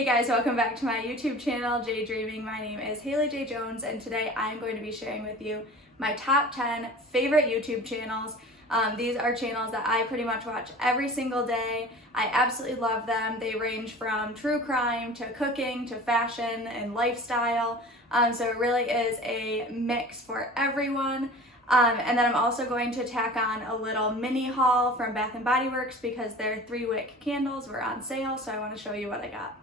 Hey guys, welcome back to my YouTube channel, J Dreaming. My name is Haley J. Jones, and today I'm going to be sharing with you my top 10 favorite YouTube channels. These are channels that I pretty much watch every single day. I absolutely love them. They range from true crime to cooking to fashion and lifestyle. So it really is a mix for everyone. And then I'm also going to tack on a little mini haul from Bath & Body Works because their 3-wick candles were on sale, so I want to show you what I got.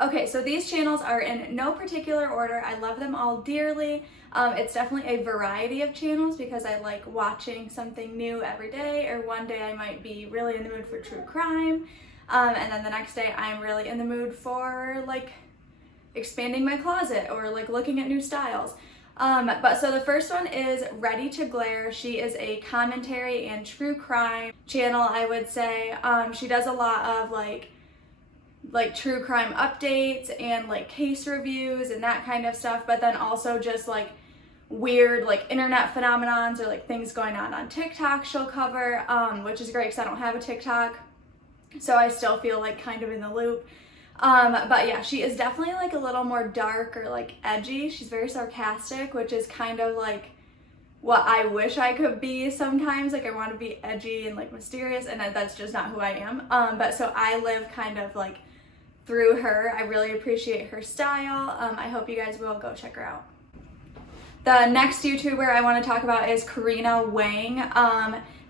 Okay, so these channels are in no particular order. I love them all dearly. It's definitely a variety of channels because I like watching something new every day, or one day I might be really in the mood for true crime, and then the next day I'm really in the mood for like expanding my closet or like looking at new styles. But so the first one is Ready to Glare. She is a commentary and true crime channel, I would say. She does a lot of like true crime updates and like case reviews and that kind of stuff, but then also just like weird like internet phenomenons or like things going on TikTok she'll cover, which is great because I don't have a TikTok, so I still feel like kind of in the loop. But yeah, she is definitely like a little more dark or like edgy. She's very sarcastic, which is kind of like what I wish I could be sometimes. Like I want to be edgy and like mysterious, and that's just not who I am. But so I live kind of like through her. I really appreciate her style. I hope you guys will go check her out. The next YouTuber I want to talk about is Karina Wang.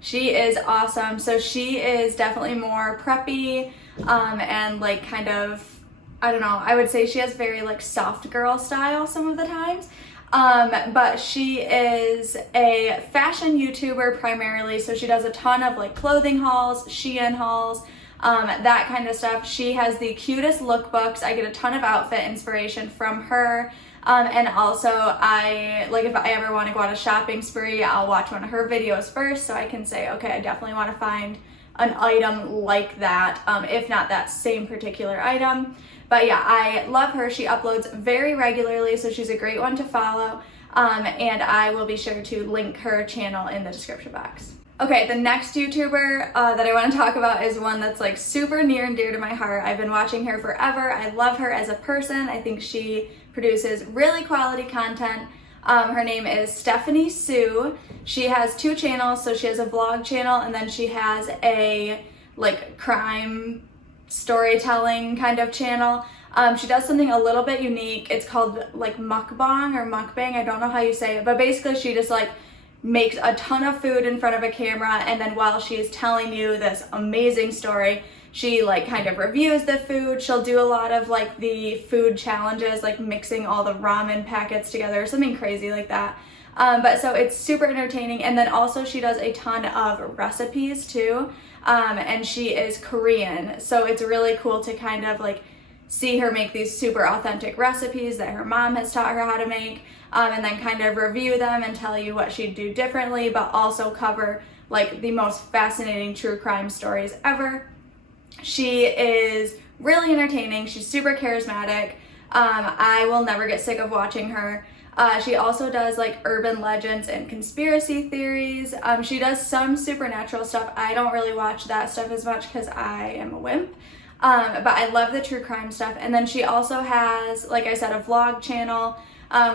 She is awesome. So she is definitely more preppy and like kind of, I don't know, I would say she has very like soft girl style some of the times. But she is a fashion YouTuber primarily, so she does a ton of like clothing hauls, Shein hauls, that kind of stuff. She has the cutest lookbooks. I get a ton of outfit inspiration from her. And also if I ever want to go on a shopping spree, I'll watch one of her videos first so I can say, okay, I definitely want to find an item like that, if not that same particular item. But yeah, I love her. She uploads very regularly, so she's a great one to follow. And I will be sure to link her channel in the description box. Okay, the next YouTuber that I want to talk about is one that's like super near and dear to my heart. I've been watching her forever. I love her as a person. I think she produces really quality content. Her name is Stephanie Sue. She has 2 channels. So she has a vlog channel, and then she has a like crime storytelling kind of channel. She does something a little bit unique. It's called like mukbang or mukbang. I don't know how you say it, but basically she just like makes a ton of food in front of a camera, and then while she's telling you this amazing story, she like kind of reviews the food. She'll do a lot of like the food challenges, like mixing all the ramen packets together or something crazy like that. But so it's super entertaining. And then also she does a ton of recipes too. And she is Korean, so it's really cool to kind of like see her make these super authentic recipes that her mom has taught her how to make, and then kind of review them and tell you what she'd do differently, but also cover like the most fascinating true crime stories ever. She is really entertaining. She's super charismatic. I will never get sick of watching her. She also does like urban legends and conspiracy theories. She does some supernatural stuff. I don't really watch that stuff as much because I am a wimp. But I love the true crime stuff. And then she also has, like I said, a vlog channel,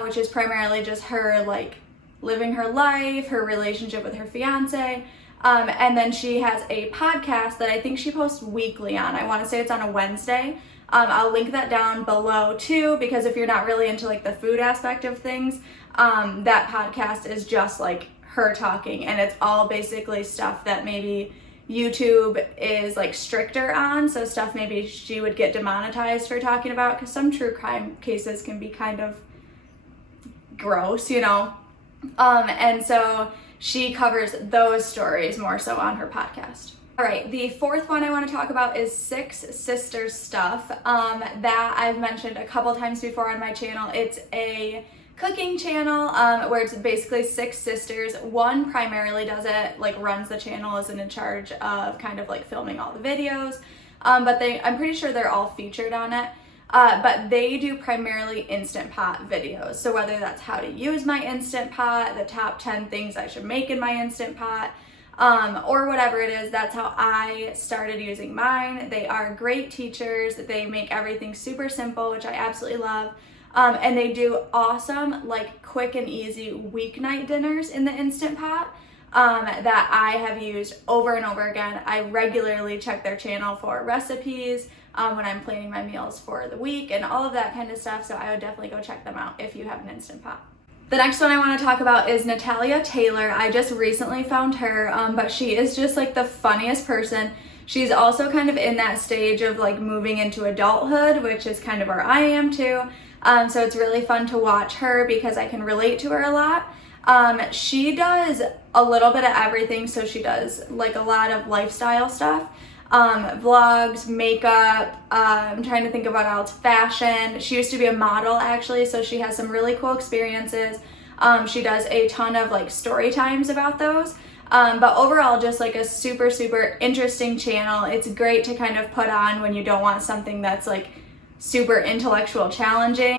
which is primarily just her like living her life, her relationship with her fiance. And then she has a podcast that I think she posts weekly on. I want to say it's on a Wednesday. I'll link that down below too, because if you're not really into like the food aspect of things, that podcast is just like her talking, and it's all basically stuff that maybe YouTube is like stricter on, so stuff maybe she would get demonetized for talking about, because some true crime cases can be kind of gross, you know. And so she covers those stories more so on her podcast. All right, the fourth one I want to talk about is Six Sisters Stuff, that I've mentioned a couple times before on my channel. It's a cooking channel where it's basically 6 sisters. One primarily does it, like runs the channel, is in charge of kind of like filming all the videos, but I'm pretty sure they're all featured on it. But they do primarily Instant Pot videos. So whether that's how to use my Instant Pot, the top 10 things I should make in my Instant Pot, or whatever it is. That's how I started using mine. They are great teachers. They make everything super simple, which I absolutely love. And they do awesome, like quick and easy weeknight dinners in the Instant Pot that I have used over and over again. I regularly check their channel for recipes when I'm planning my meals for the week and all of that kind of stuff. So I would definitely go check them out if you have an Instant Pot. The next one I want to talk about is Natalie Taylor. I just recently found her, but she is just like the funniest person. She's also kind of in that stage of like moving into adulthood, which is kind of where I am too. So it's really fun to watch her because I can relate to her a lot. She does a little bit of everything. So she does like a lot of lifestyle stuff, vlogs, makeup, I'm trying to think of what else, fashion. She used to be a model actually, so she has some really cool experiences. She does a ton of like story times about those. But overall, just like a super, super interesting channel. It's great to kind of put on when you don't want something that's like super intellectually challenging,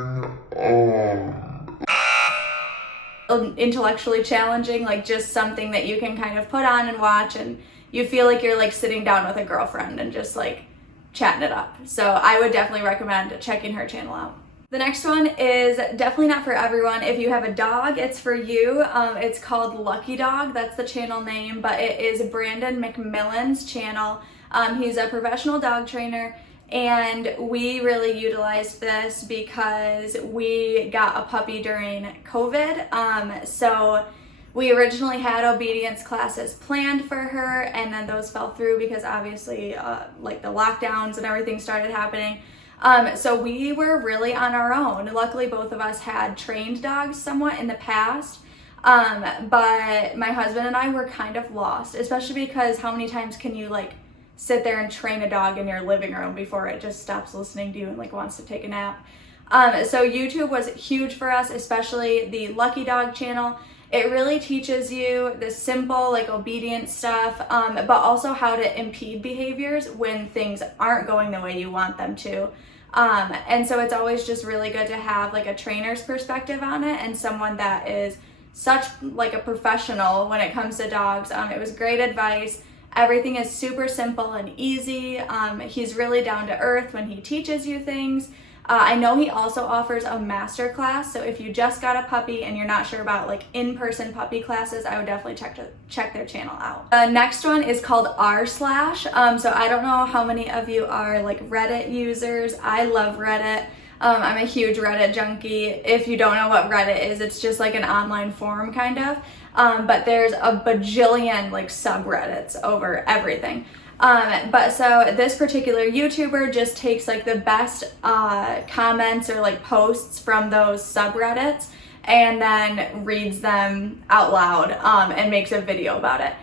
like just something that you can kind of put on and watch and you feel like you're like sitting down with a girlfriend and just like chatting it up. So I would definitely recommend checking her channel out. The next one is definitely not for everyone. If you have a dog, it's for you. It's called Lucky Dog. That's the channel name, but it is Brandon McMillan's channel. He's a professional dog trainer, and we really utilized this because we got a puppy during COVID. So we originally had obedience classes planned for her, and then those fell through because obviously like the lockdowns and everything started happening. So we were really on our own. Luckily, both of us had trained dogs somewhat in the past, but my husband and I were kind of lost, especially because how many times can you like sit there and train a dog in your living room before it just stops listening to you and like wants to take a nap? So YouTube was huge for us, especially the Lucky Dog channel. It really teaches you the simple like obedience stuff, but also how to impede behaviors when things aren't going the way you want them to. And so it's always just really good to have like a trainer's perspective on it and someone that is such like a professional when it comes to dogs. It was great advice. Everything is super simple and easy. He's really down to earth when he teaches you things. I know he also offers a master class, so if you just got a puppy and you're not sure about like in-person puppy classes, I would definitely check their channel out. The next one is called r/. So I don't know how many of you are like Reddit users. I love Reddit. I'm a huge Reddit junkie. If you don't know what Reddit is, it's just like an online forum kind of, but there's a bajillion like subreddits over everything. But so this particular YouTuber just takes like the best comments or like posts from those subreddits and then reads them out loud and makes a video about it,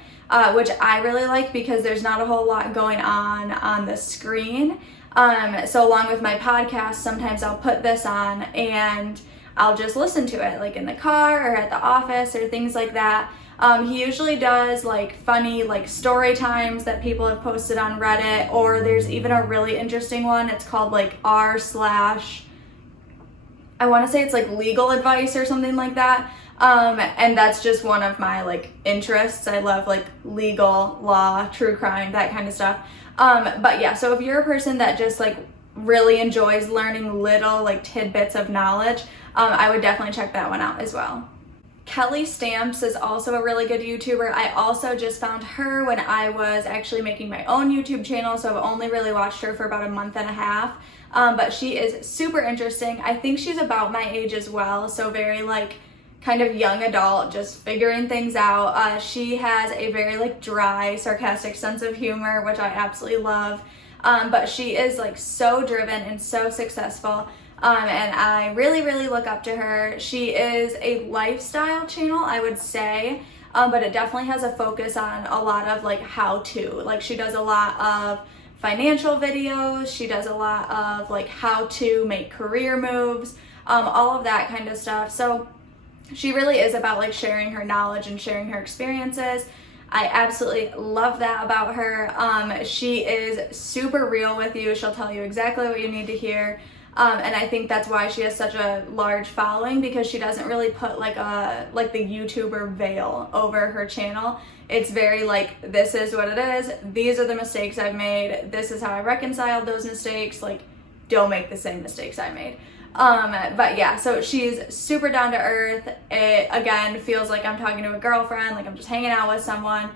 which I really like because there's not a whole lot going on the screen. So along with my podcast, sometimes I'll put this on and I'll just listen to it like in the car or at the office or things like that. He usually does like funny like story times that people have posted on Reddit, or there's even a really interesting one. It's called like r/, I want to say it's like legal advice or something like that. And that's just one of my like interests. I love like legal, law, true crime, that kind of stuff. But yeah, so if you're a person that just like really enjoys learning little like tidbits of knowledge, I would definitely check that one out as well. Kelly Stamps is also a really good YouTuber. I also just found her when I was actually making my own YouTube channel, so I've only really watched her for about a month and a half. But she is super interesting. I think she's about my age as well, so very like kind of young adult, just figuring things out. She has a very like dry, sarcastic sense of humor, which I absolutely love. But she is like so driven and so successful. And I really, really look up to her. She is a lifestyle channel, I would say, but it definitely has a focus on a lot of like how to. Like she does a lot of financial videos. She does a lot of like how to make career moves, all of that kind of stuff. So she really is about like sharing her knowledge and sharing her experiences. I absolutely love that about her. She is super real with you. She'll tell you exactly what you need to hear. And I think that's why she has such a large following, because she doesn't really put like the YouTuber veil over her channel. It's very like, this is what it is, these are the mistakes I've made, this is how I reconciled those mistakes, like don't make the same mistakes I made. But yeah, so she's super down to earth. It again feels like I'm talking to a girlfriend, like I'm just hanging out with someone.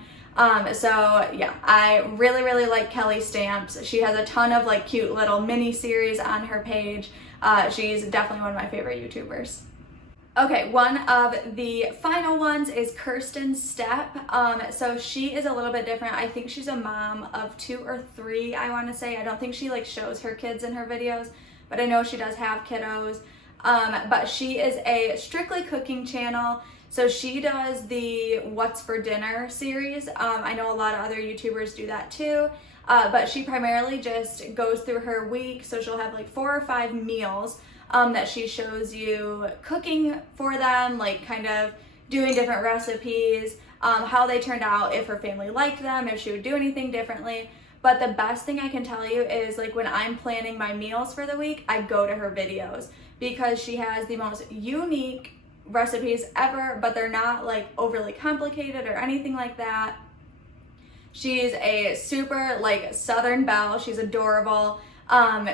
So yeah, I really like Kelly Stamps. She has a ton of like cute little mini series on her page. She's definitely one of my favorite YouTubers. Okay, one of the final ones is Kirsten Stepp. So she is a little bit different. I think she's a mom of 2 or 3, I want to say. I don't think she like shows her kids in her videos, but I know she does have kiddos. But she is a strictly cooking channel. So she does the What's for Dinner series. I know a lot of other YouTubers do that too. But she primarily just goes through her week. So she'll have like 4 or 5 meals that she shows you cooking for them, like kind of doing different recipes, how they turned out, if her family liked them, if she would do anything differently. But the best thing I can tell you is like when I'm planning my meals for the week, I go to her videos because she has the most unique recipes ever, but they're not like overly complicated or anything like that. She's a super like Southern belle. She's adorable.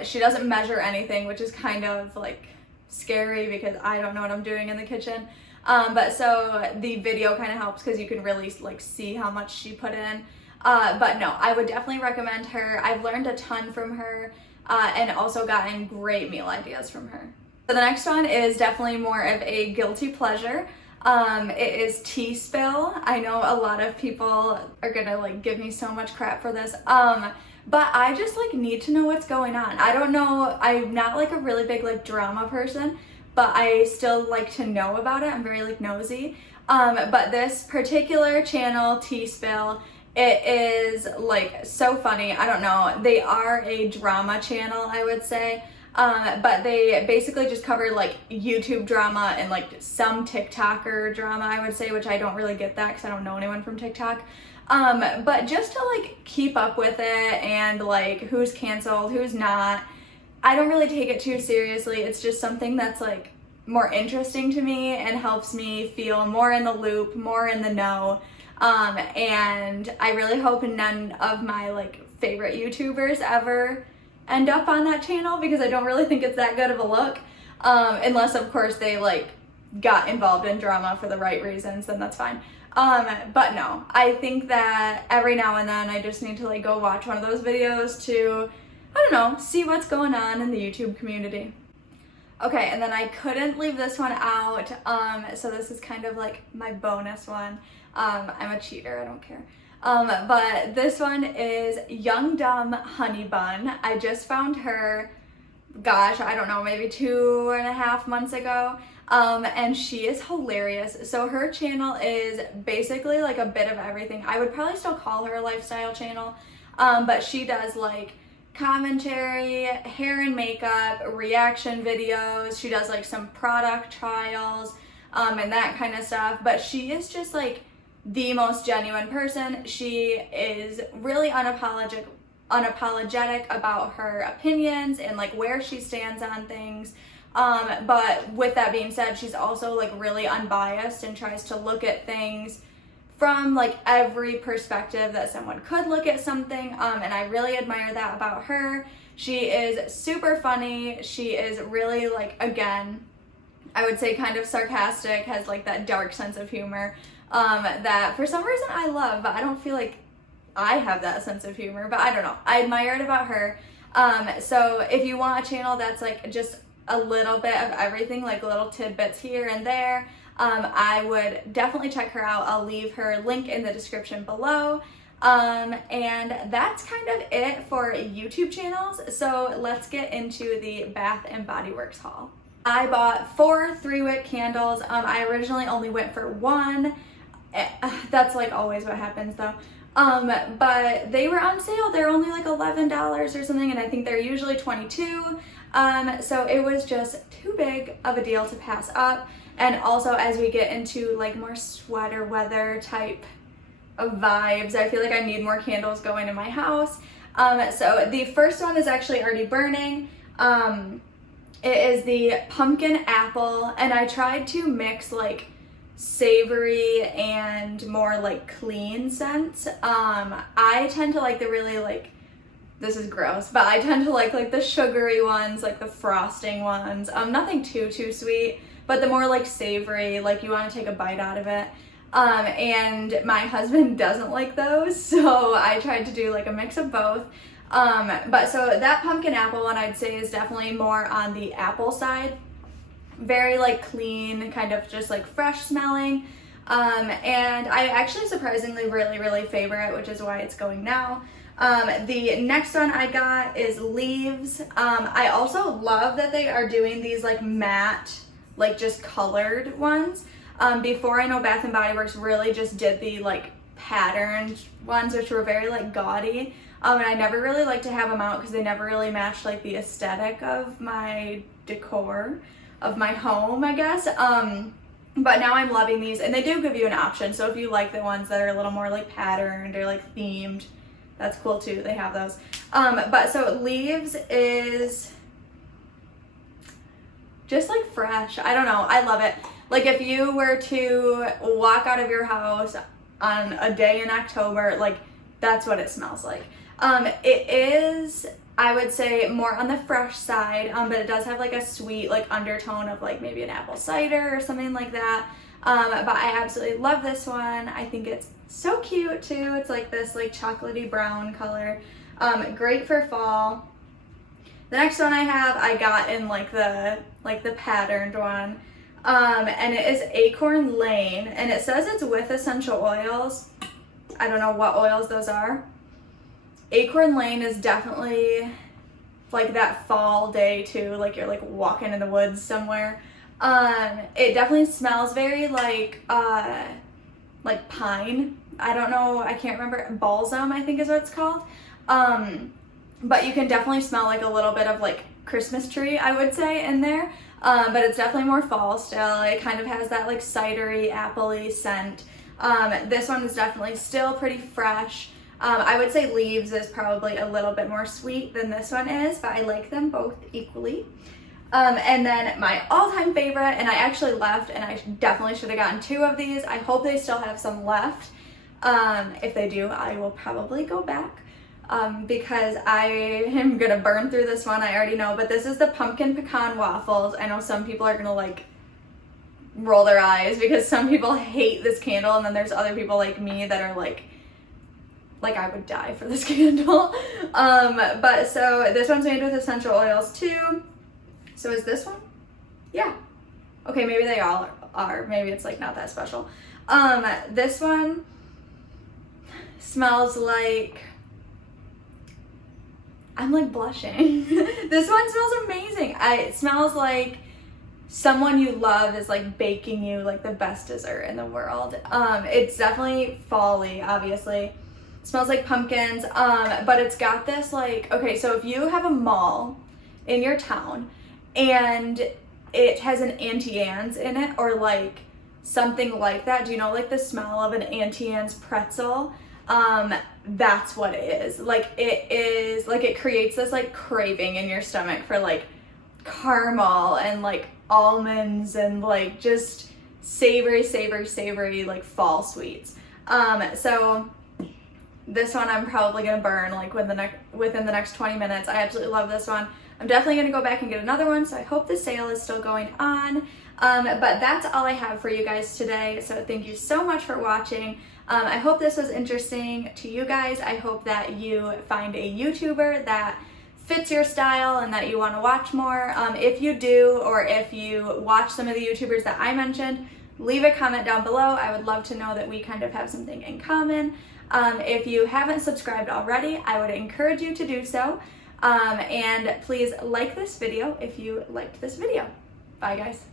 She doesn't measure anything, which is kind of like scary because I don't know what I'm doing in the kitchen. But so the video kind of helps because you can really like see how much she put in. But no, I would definitely recommend her. I've learned a ton from her, and also gotten great meal ideas from her. So the next one is definitely more of a guilty pleasure. It is Tspill. I know a lot of people are gonna like give me so much crap for this. But I just like need to know what's going on. I don't know, I'm not like a really big like drama person, but I still like to know about it. I'm very like nosy. But this particular channel, Tspill, it is like so funny. I don't know, they are a drama channel, I would say. But they basically just cover like YouTube drama and like some TikToker drama, I would say, which I don't really get that because I don't know anyone from TikTok. But just to like keep up with it and like who's canceled, who's not, I don't really take it too seriously. It's just something that's like more interesting to me and helps me feel more in the loop, more in the know. And I really hope none of my like favorite YouTubers ever end up on that channel because I don't really think it's that good of a look. Unless of course they like got involved in drama for the right reasons, then that's fine. But no, I think that every now and then I just need to like go watch one of those videos to, I don't know, see what's going on in the YouTube community. Okay, and then I couldn't leave this one out, so this is kind of like my bonus one. I'm a cheater, I don't care. But this one is Young Dumb Honey Bun. I just found her, gosh, I don't know, maybe 2.5 months ago. And she is hilarious. So her channel is basically like a bit of everything. I would probably still call her a lifestyle channel, but she does like commentary, hair and makeup, reaction videos. She does like some product trials, and that kind of stuff. But she is just like the most genuine person. She is really unapologetic about her opinions and like where she stands on things. But with that being said, she's also like really unbiased and tries to look at things from like every perspective that someone could look at something. And I really admire that about her. She is super funny. She is really like, again, I would say kind of sarcastic, has like that dark sense of humor, that for some reason I love, but I don't feel like I have that sense of humor, but I don't know. I admire it about her. So if you want a channel that's like just a little bit of everything, like little tidbits here and there, I would definitely check her out. I'll leave her link in the description below. And that's kind of it for YouTube channels. So let's get into the Bath and Body Works haul. I bought 4 3-wick candles. I originally only went for 1. That's like always what happens though. But they were on sale. They're only like $11 or something, and I think they're usually $22. So it was just too big of a deal to pass up. And also as we get into like more sweater weather type of vibes, I feel like I need more candles going in my house. So the first one is actually already burning. It is the pumpkin apple, and I tried to mix like savory and more like clean scents. I tend to like the really like, this is gross, but I tend to like the sugary ones, like the frosting ones. Nothing too sweet, but the more like savory, like you want to take a bite out of it. And my husband doesn't like those, so I tried to do like a mix of both. But so that pumpkin apple one I'd say is definitely more on the apple side. Very like clean, kind of just like fresh smelling. And I actually surprisingly really favor it, which is why it's going now. The next one I got is Leaves. I also love that they are doing these like matte, like just colored ones. Before, I know Bath and Body Works really just did the like patterned ones, which were very like gaudy. And I never really liked to have them out because they never really matched like the aesthetic of my decor of my home, I guess. But now I'm loving these, and they do give you an option. So if you like the ones that are a little more like patterned or like themed, that's cool too. They have those. But so Leaves is just like fresh. I don't know. I love it. Like if you were to walk out of your house on a day in October, like that's what it smells like. It is, I would say, more on the fresh side, but it does have like a sweet like undertone of like maybe an apple cider or something like that. But I absolutely love this one. I think it's so cute too. It's like this like chocolatey brown color. Great for fall. The next one I have, I got in like the patterned one. And it is Acorn Lane, and it says it's with essential oils. I don't know what oils those are. Acorn Lane is definitely like that fall day too, like you're like walking in the woods somewhere. It definitely smells very like pine. I don't know, I can't remember, balsam I think is what it's called. But you can definitely smell like a little bit of like Christmas tree, I would say, in there. But it's definitely more fall still. It kind of has that like cidery, appley scent. This one is definitely still pretty fresh. I would say Leaves is probably a little bit more sweet than this one is, but I like them both equally. And then my all-time favorite, and I actually left, and I definitely should have gotten 2 of these. I hope they still have some left. If they do, I will probably go back. Because I am gonna burn through this one, I already know, but this is the pumpkin pecan waffles. I know some people are gonna like roll their eyes because some people hate this candle, and then there's other people like me that are like I would die for this candle. But so this one's made with essential oils too. So is this one? Yeah. Okay, maybe they all are. Maybe it's like not that special. This one smells like, I'm like blushing. This one smells amazing. It smells like someone you love is like baking you like the best dessert in the world. It's definitely fall-y, obviously. It smells like pumpkins, but it's got this like, okay, so if you have a mall in your town and it has an Auntie Anne's in it or like something like that, do you know like the smell of an Auntie Anne's pretzel? That's what it is. Like it is like, it creates this like craving in your stomach for like caramel and like almonds and like just savory like fall sweets. So this one I'm probably gonna burn like within the next 20 minutes. I absolutely love this one. I'm definitely gonna go back and get another one, so I hope the sale is still going on. But that's all I have for you guys today, so thank you so much for watching. I hope this was interesting to you guys. I hope that you find a YouTuber that fits your style and that you want to watch more. If you do, or if you watch some of the YouTubers that I mentioned, leave a comment down below. I would love to know that we kind of have something in common. If you haven't subscribed already, I would encourage you to do so. And please like this video if you liked this video. Bye guys.